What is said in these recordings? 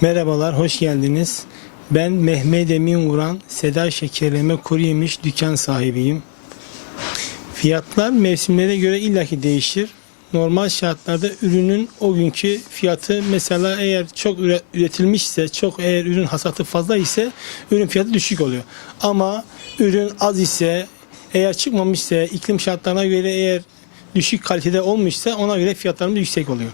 Merhabalar, hoş geldiniz. Ben Mehmet Emin Uran, Seda Şekerleme Kuru Yemiş dükkan sahibiyim. Fiyatlar mevsimlere göre illaki değişir. Normal şartlarda ürünün o günkü fiyatı mesela eğer çok üre- üretilmişse, çok eğer ürün hasatı fazla ise ürün fiyatı düşük oluyor. Ama ürün az ise, eğer çıkmamışsa, iklim şartlarına göre eğer düşük kalitede olmuşsa ona göre fiyatlarımız yüksek oluyor.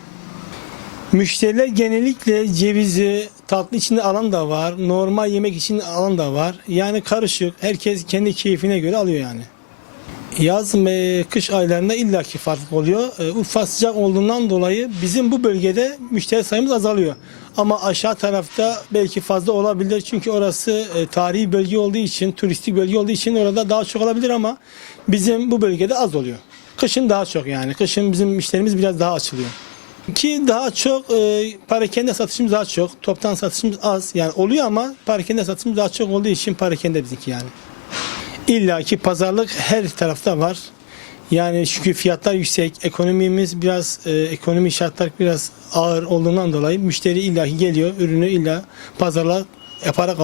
Müşteriler genellikle cevizi tatlı içinde alan da var. Normal yemek için alan da var. Yani karışık. Herkes kendi keyfine göre alıyor yani. Yaz ve kış aylarında illaki fark oluyor. E, Ufak sıcak olduğundan dolayı bizim bu bölgede müşteri sayımız azalıyor. Ama aşağı tarafta belki fazla olabilir. Çünkü orası e, tarihi bölge olduğu için, turistik bölge olduğu için orada daha çok olabilir ama bizim bu bölgede az oluyor. Kışın daha çok yani. Kışın bizim müşterimiz biraz daha açılıyor. Ki daha çok e, parakende satışımız daha çok. Toptan satışımız az. Yani oluyor ama parakende satışımız daha çok olduğu için parakende bizimki yani. İlla ki pazarlık her tarafta var. Yani çünkü fiyatlar yüksek, ekonomimiz biraz, e, ekonomi şartlar biraz ağır olduğundan dolayı müşteri illa ki geliyor, ürünü illa pazarlık yaparak alıyor.